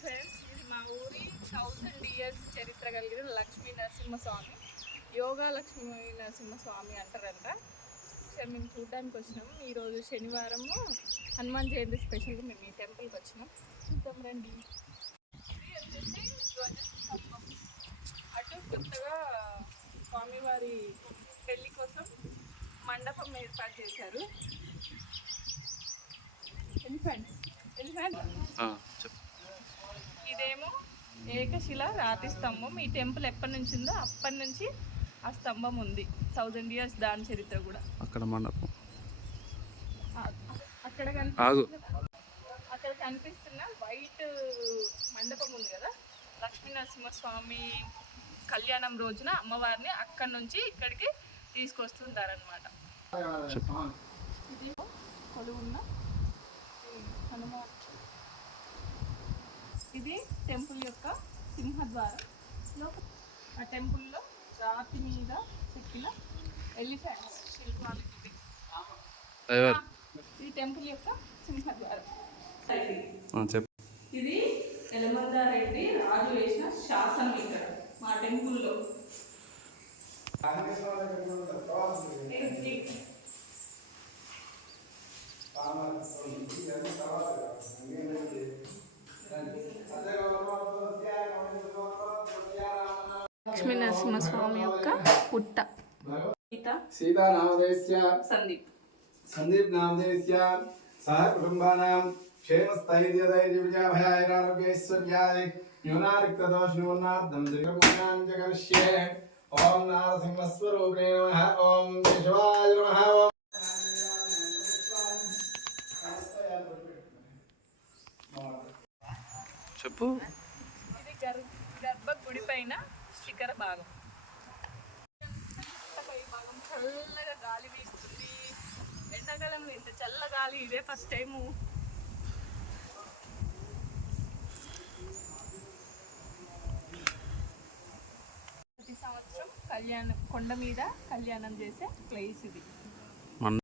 Friends, ఇది మా ఊరి 1000 years చరిత్ర కలిగిన లక్ష్మీ నరసింహస్వామి. యోగా లక్ష్మీ నరసింహస్వామి అంటారంట. సరే మేము చూడడానికి వచ్చినాము. ఈరోజు శనివారము హనుమాన్ జయంతి స్పెషల్గా మేము ఈ టెంపుల్కి వచ్చినాం. చూద్దాం రండి. ఇది వచ్చేసి ధ్వజస్తంభం. అటు కొత్తగా స్వామివారి పెళ్లి కోసం మండపం ఏర్పాటు చేశారు. ఇదేమో ఏకశిల రాతి స్తంభం. ఈ టెంపుల్ ఎప్పటి నుంచి ఉందో అప్పటి నుంచి ఆ స్తంభం ఉంది. 1000 years దాని చరిత్ర కూడా. అక్కడ మండపం, అక్కడ కనిపిస్తున్న వైట్ మండపం ఉంది కదా, లక్ష్మీ నరసింహస్వామి కళ్యాణం రోజున అమ్మవారిని అక్కడి నుంచి ఇక్కడికి తీసుకొస్తుంటారనమాట. ఇది కొలువున్న హనుమాన్. ఇది టెంపుల్ యొక్క సింహద్వారం. ఆ టెంపుల్లో రాతి మీద చెక్కిన ఎలిఫెంట్స్ శిల్పాలు. ఈ టెంపుల్ యొక్క సింహద్వారం. ఇది ఎలమందారెడ్డి రాజు వేసిన శాసనం ఇక్కడ మా టెంపుల్లో. లక్ష్మీ నరసింహస్వామి యొక్క పుట్ట. సీతా నామధేయస్య సందీప్ నామధేయస్య సహ కుటుంబానాం క్షేమస్థైర్యధైర్య విజయాభయారోగ్యైశ్వర్యాది న్యూనారిక్తదోష-నివారణార్థం శ్రీకర్మణ్యాం చ కరిష్యే. ఓం నారసింహస్వరూపిణే నమః. ఓం కేశవాయ నమః. చెప్పు. ఇది గర్భగుడి పైన శిఖర భాగం. చల్లగా గాలి వీస్తుంది. ఎండాకాలంలో ఇంత చల్ల గాలి ఇదే ఫస్ట్ టైము. ప్రతి సంవత్సరం కొండ మీద కళ్యాణం చేసే ప్లేస్ ఇది.